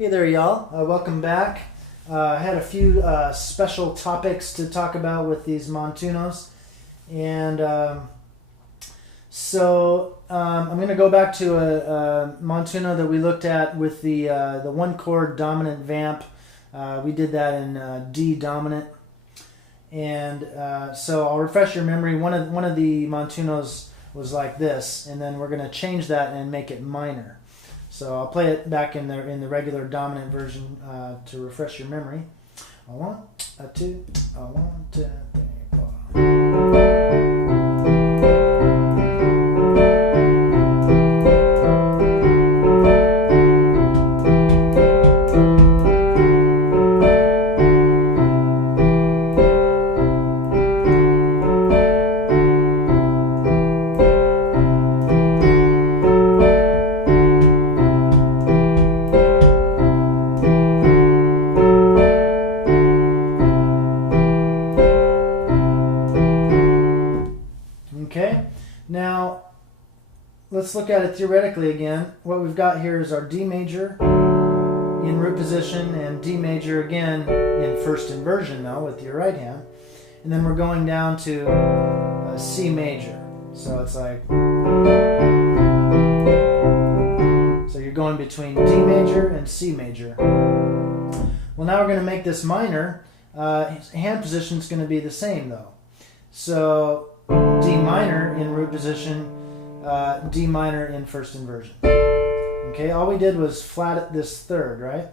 Hey there, y'all. Welcome back. I had a few special topics to talk about with these montunos. And I'm going to go back to a montuno that we looked at with the one chord dominant vamp. We did that in D dominant. And so I'll refresh your memory. One of the montunos was like this, and then we're going to change that and make it minor. So I'll play it back in the regular dominant version to refresh your memory. A one, a two, a one, two, three, four. Okay, now let's look at it theoretically again. What we've got here is our D major in root position and D major again in first inversion though with your right hand. And then we're going down to a C major. So it's like, so you're going between D major and C major. Well, now we're going to make this minor. Hand position is going to be the same though. So D minor in root position, D minor in first inversion. Okay, all we did was flat this third, right?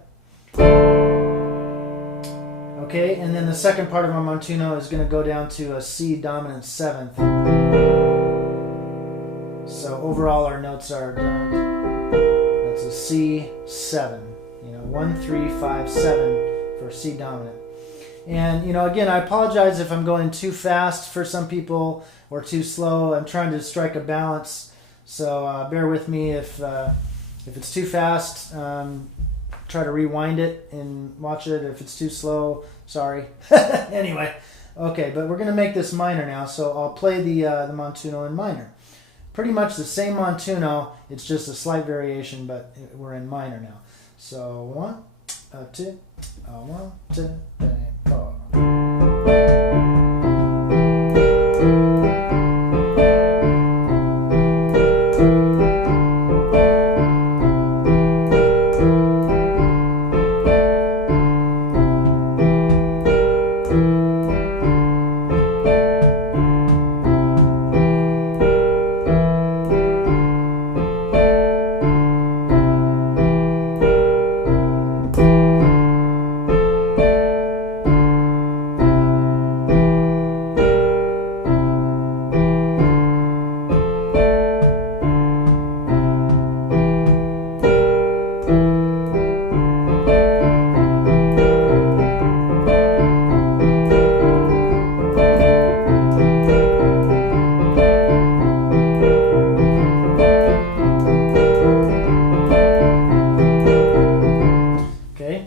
Okay, and then the second part of our montuno is going to go down to a C dominant seventh. So overall our notes are, that's a C7. 1, 3, 5, 7 for C dominant. And, again, I apologize if I'm going too fast for some people or too slow. I'm trying to strike a balance, so bear with me if it's too fast. Try to rewind it and watch it. If it's too slow, sorry. Anyway, okay, but we're going to make this minor now, so I'll play the montuno in minor. Pretty much the same montuno, it's just a slight variation, but we're in minor now. So 1, 2, 1, 2, 3, 4.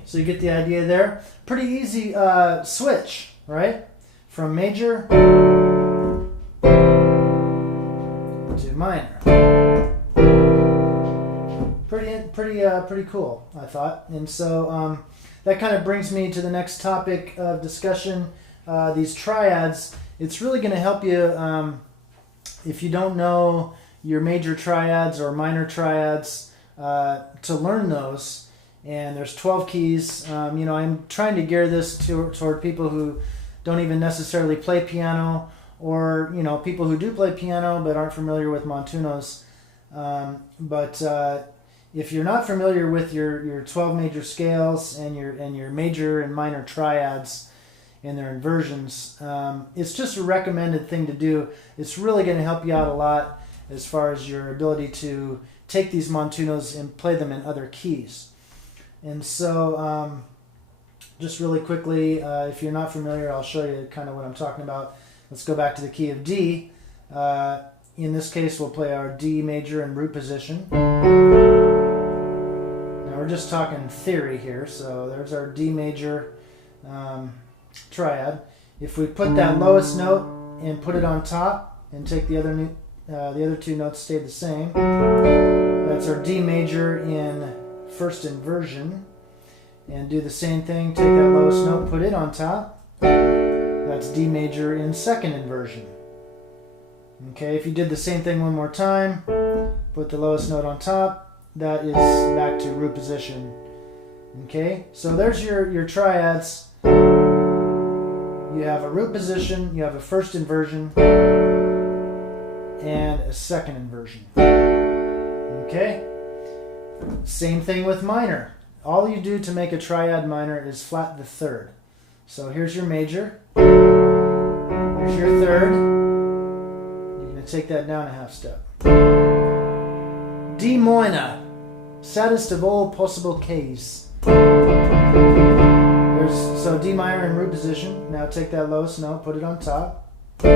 So you get the idea there. Pretty easy switch, right? From major to minor. Pretty cool, I thought. And so that kind of brings me to the next topic of discussion. These triads. It's really going to help you if you don't know your major triads or minor triads to learn those. And there's 12 keys. I'm trying to gear this toward people who don't even necessarily play piano, or people who do play piano but aren't familiar with montunos. But if you're not familiar with your 12 major scales and your major and minor triads and their inversions, it's just a recommended thing to do. It's really going to help you out a lot as far as your ability to take these montunos and play them in other keys. And so, just really quickly, if you're not familiar, I'll show you kind of what I'm talking about. Let's go back to the key of D. In this case, we'll play our D major in root position. Now we're just talking theory here, so there's our D major triad. If we put that lowest note and put it on top and take the other two notes stay the same, that's our D major in first inversion. and do the same thing. Take that lowest note, put it on top. That's D major in second inversion. Okay, if you did the same thing one more time, put the lowest note on top, that is back to root position. Okay, so there's your triads. You have a root position, you have a first inversion, and a second inversion. Okay, same thing with minor. All you do to make a triad minor is flat the third. So here's your major, here's your third. You're going to take that down a half step. D minor, saddest of all possible keys. So D minor in root position. Now take that lowest note, put it on top. Okay,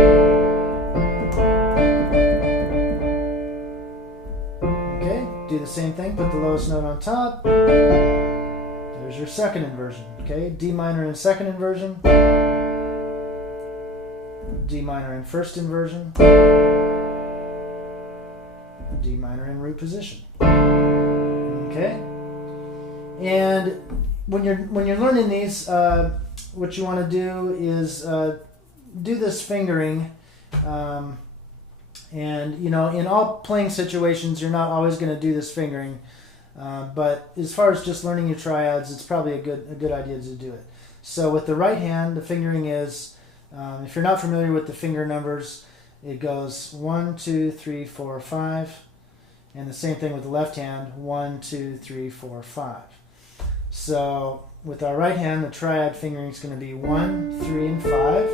do the same thing, put the lowest note on top. There's your second inversion. Okay, D minor in second inversion. D minor in first inversion. D minor in root position. Okay, and when you're learning these, what you want to do is do this fingering, and you know, in all playing situations, you're not always going to do this fingering, but as far as just learning your triads, it's probably a good idea to do it. So with the right hand, the fingering is, if you're not familiar with the finger numbers, it goes 1, 2, 3, 4, 5, and the same thing with the left hand, 1, 2, 3, 4, 5. So with our right hand, the triad fingering is going to be 1, 3, and 5.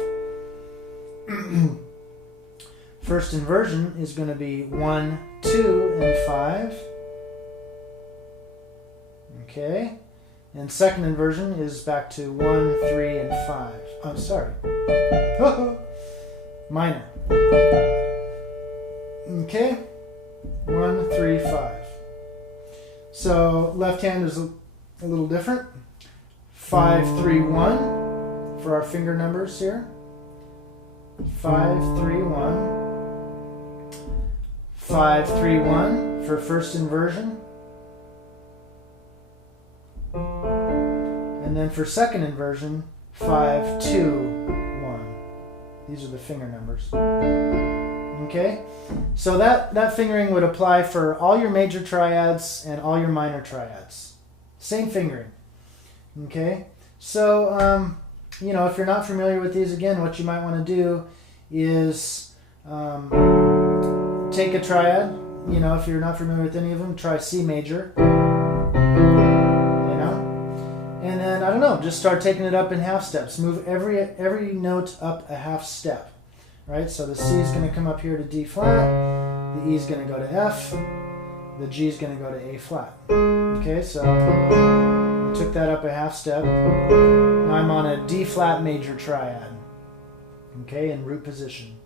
First inversion is going to be 1, 2, and 5. Okay. And second inversion is back to 1, 3, and 5. I'm sorry. Minor. Okay. 1, 3, 5. So left hand is a little different. 5, 3, 1 for our finger numbers here. 5, 3, 1. 5, 3, 1 for first inversion. And then for second inversion, 5, 2, 1. These are the finger numbers. Okay? So that fingering would apply for all your major triads and all your minor triads. Same fingering. Okay? So, you know, if you're not familiar with these, again, what you might want to do is take a triad. You know, if you're not familiar with any of them, try C major. And then, I don't know, just start taking it up in half steps. Move every note up a half step, right? So the C is going to come up here to D flat, the E is going to go to F, the G is going to go to A flat. Okay, so I took that up a half step. Now I'm on a D flat major triad, okay, in root position.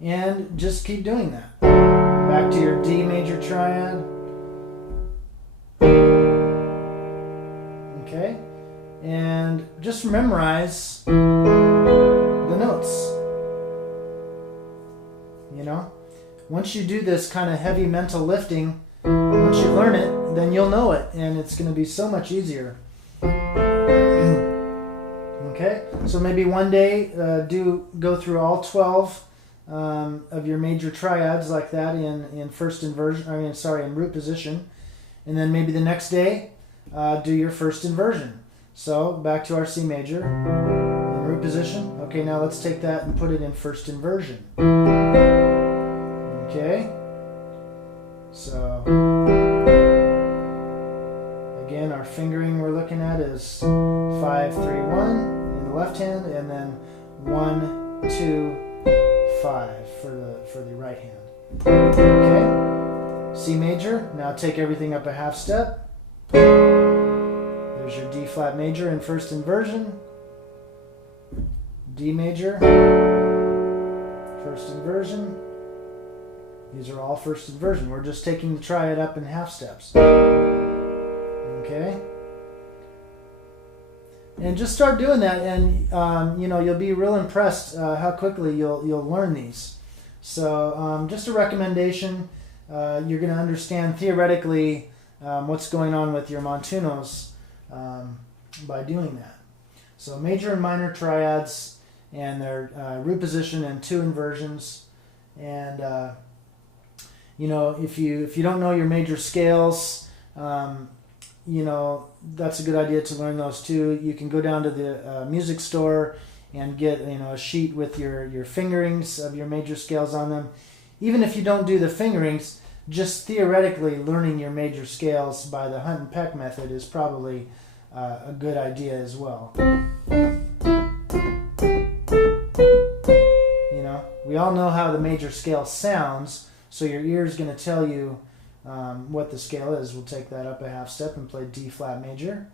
And just keep doing that. Back to your D major triad. Okay, and just memorize the notes. You know, once you do this kind of heavy mental lifting, once you learn it, then you'll know it, and it's going to be so much easier. Okay, so maybe one day go through all 12 of your major triads like that in first inversion. In root position, and then maybe the next day. Do your first inversion. So back to our C major in root position. Okay, now let's take that and put it in first inversion. Okay. So again, our fingering we're looking at is 5, 3, 1 in the left hand, and then 1, 2, 5 for the right hand. Okay. C major. Now take everything up a half step. There's your D flat major in first inversion. D major, first inversion. These are all first inversion. We're just taking the triad up in half steps. Okay? And just start doing that, and you know, you'll be real impressed how quickly you'll learn these. So just a recommendation. You're going to understand theoretically what's going on with your montunos by doing that. So major and minor triads and their root position and 2 inversions. And you know, if you don't know your major scales, you know, that's a good idea to learn those too. You can go down to the music store and get, you know, a sheet with your fingerings of your major scales on them. Even if you don't do the fingerings, just theoretically learning your major scales by the hunt and peck method is probably a good idea as well. You know, we all know how the major scale sounds, so your ear is going to tell you what the scale is. We'll take that up a half step and play D flat major.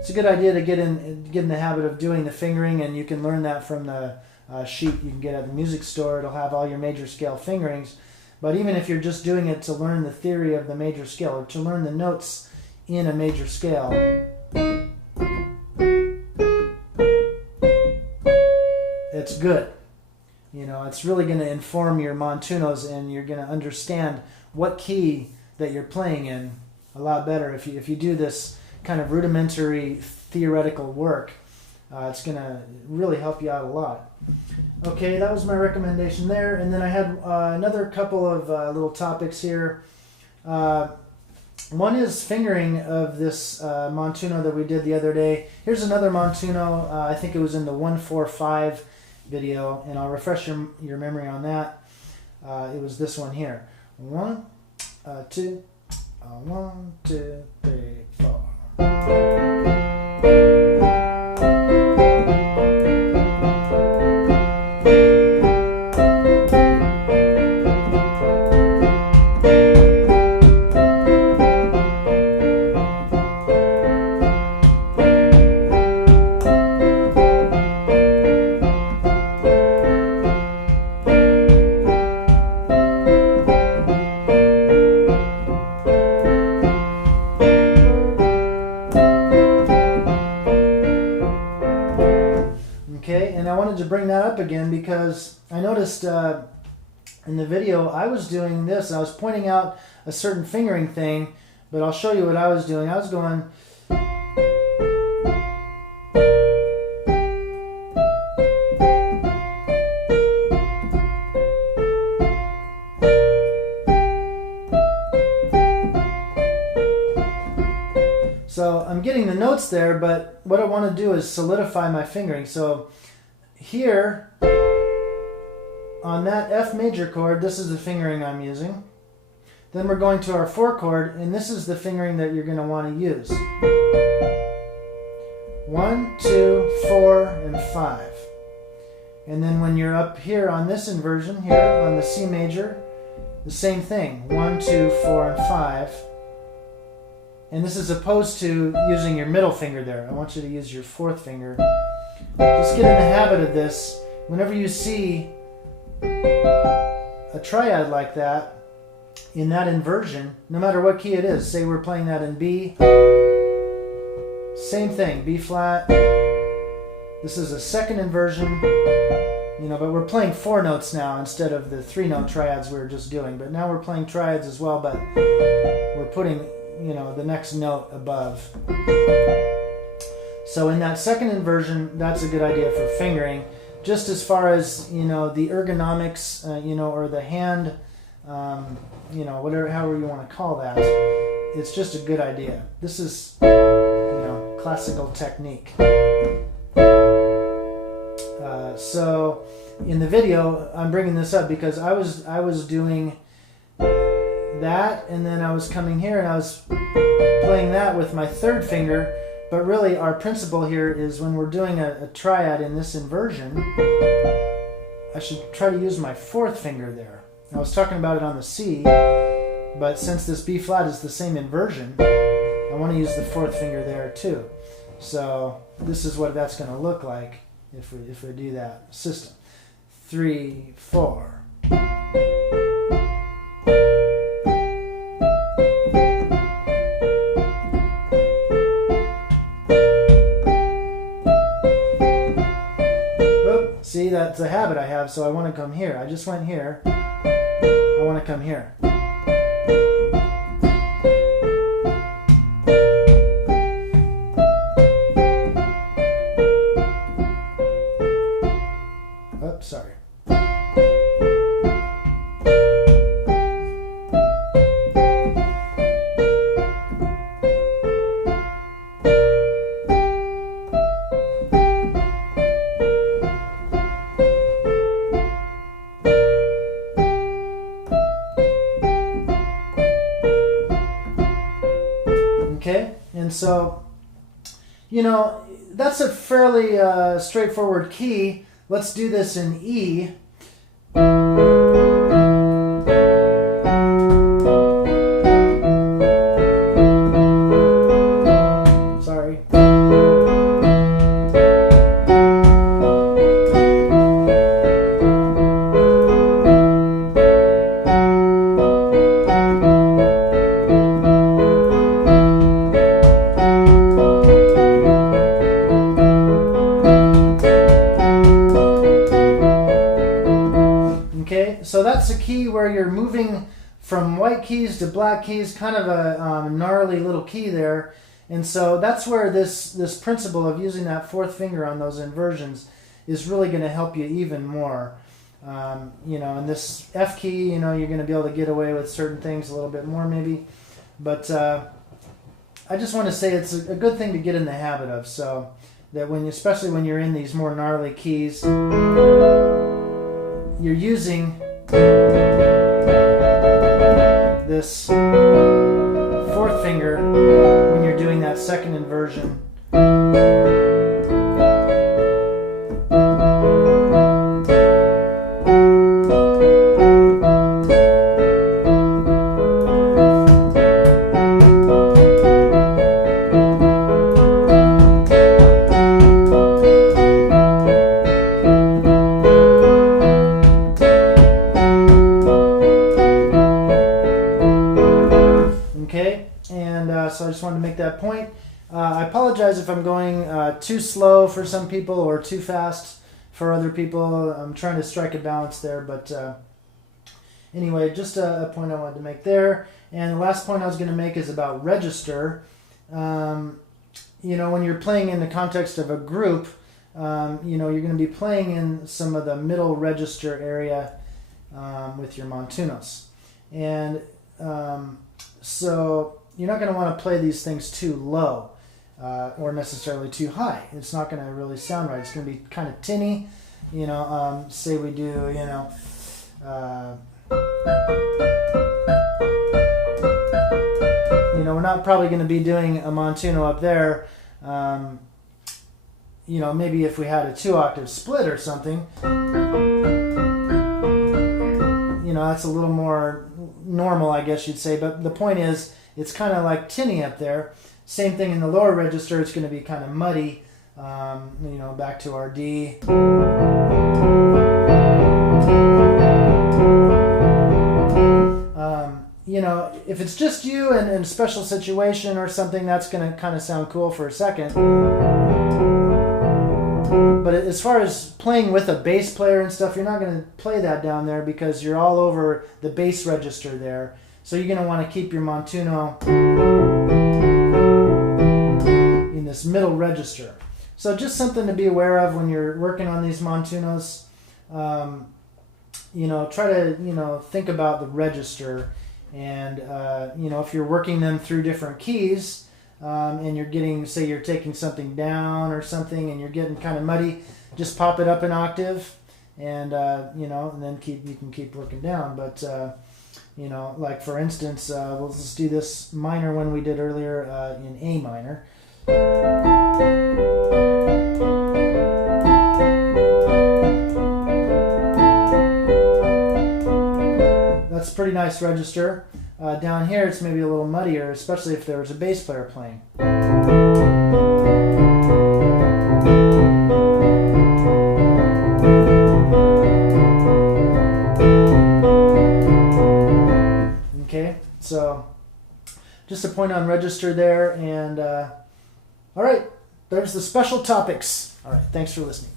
It's a good idea to get in the habit of doing the fingering, and you can learn that from the sheet you can get at the music store. It'll have all your major scale fingerings. But even if you're just doing it to learn the theory of the major scale, or to learn the notes in a major scale, it's good. You know, it's really going to inform your montunos, and you're going to understand what key that you're playing in a lot better if you do this kind of rudimentary theoretical work. It's going to really help you out a lot. Okay, that was my recommendation there. And then I had another couple of little topics here. One is fingering of this montuno that we did the other day. Here's another montuno. I think it was in the 145 video, and I'll refresh your memory on that. It was this one here. 1, 2, 1, 2, 3, 4. To bring that up again because I noticed in the video I was doing this. I was pointing out a certain fingering thing, but I'll show you what I was doing. I was going so I'm getting the notes there, but what I want to do is solidify my fingering. So here, on that F major chord, this is the fingering I'm using. Then we're going to our 4 chord, and this is the fingering that you're going to want to use. 1, 2, 4, and 5. And then when you're up here on this inversion, here on the C major, the same thing. 1, 2, 4, and 5. And this is opposed to using your middle finger there. I want you to use your 4th finger. Just get in the habit of this. Whenever you see a triad like that, in that inversion, no matter what key it is, say we're playing that in B, same thing, B flat. This is a 2nd inversion, you know, but we're playing 4 notes now instead of the 3-note triads we were just doing. But now we're playing triads as well, but we're putting, you know, the next note above. So in that 2nd inversion, that's a good idea for fingering. Just as far as, you know, the ergonomics, you know, or the hand, you know, whatever, however you want to call that, it's just a good idea. This is, you know, classical technique. So in the video, I'm bringing this up because I was doing that, and then I was coming here and I was playing that with my 3rd finger. But really, our principle here is when we're doing a triad in this inversion, I should try to use my 4th finger there. I was talking about it on the C, but since this B flat is the same inversion, I want to use the 4th finger there too. So this is what that's going to look like if we do that system. 3, 4. See, that's a habit I have, so I want to come here. I just went here. I want to come here. Oops, sorry. Okay, and so, you know, that's a fairly straightforward key. Let's do this in E. Sorry. Okay, so that's a key where you're moving from white keys to black keys, kind of a gnarly little key there. And so that's where this principle of using that fourth finger on those inversions is really going to help you even more. You know, and this F key, you know, you're going to be able to get away with certain things a little bit more maybe. But I just want to say it's a good thing to get in the habit of, so that when, especially when you're in these more gnarly keys, you're using this fourth finger when you're doing that second inversion. Okay, and so I just wanted to make that point. I apologize if I'm going too slow for some people or too fast for other people. I'm trying to strike a balance there, but anyway, just a point I wanted to make there. And the last point I was going to make is about register. You know, when you're playing in the context of a group, you know, you're going to be playing in some of the middle register area with your montunos. And so you're not going to want to play these things too low or necessarily too high. It's not going to really sound right. It's going to be kind of tinny. You know, say we do, you know, we're not probably going to be doing a montuno up there. You know, maybe if we had a 2-octave split or something, you know, that's a little more normal, I guess you'd say. But the point is, it's kind of like tinny up there. Same thing in the lower register. It's going to be kind of muddy. You know, back to our D. You know, if it's just you and in a special situation or something, that's going to kind of sound cool for a second. But as far as playing with a bass player and stuff, you're not going to play that down there because you're all over the bass register there. So you're going to want to keep your montuno in this middle register. So just something to be aware of when you're working on these montunos. You know, try to, you know, think about the register. And, you know, if you're working them through different keys, and you're getting, say you're taking something down or something and you're getting kind of muddy, just pop it up an octave and, you know, and then you can keep working down. But, you know, like for instance, we'll just do this minor one we did earlier in A minor. That's a pretty nice register. Down here it's maybe a little muddier, especially if there was a bass player playing. Okay, so just a point on register there, and all right, there's the special topics. All right, thanks for listening.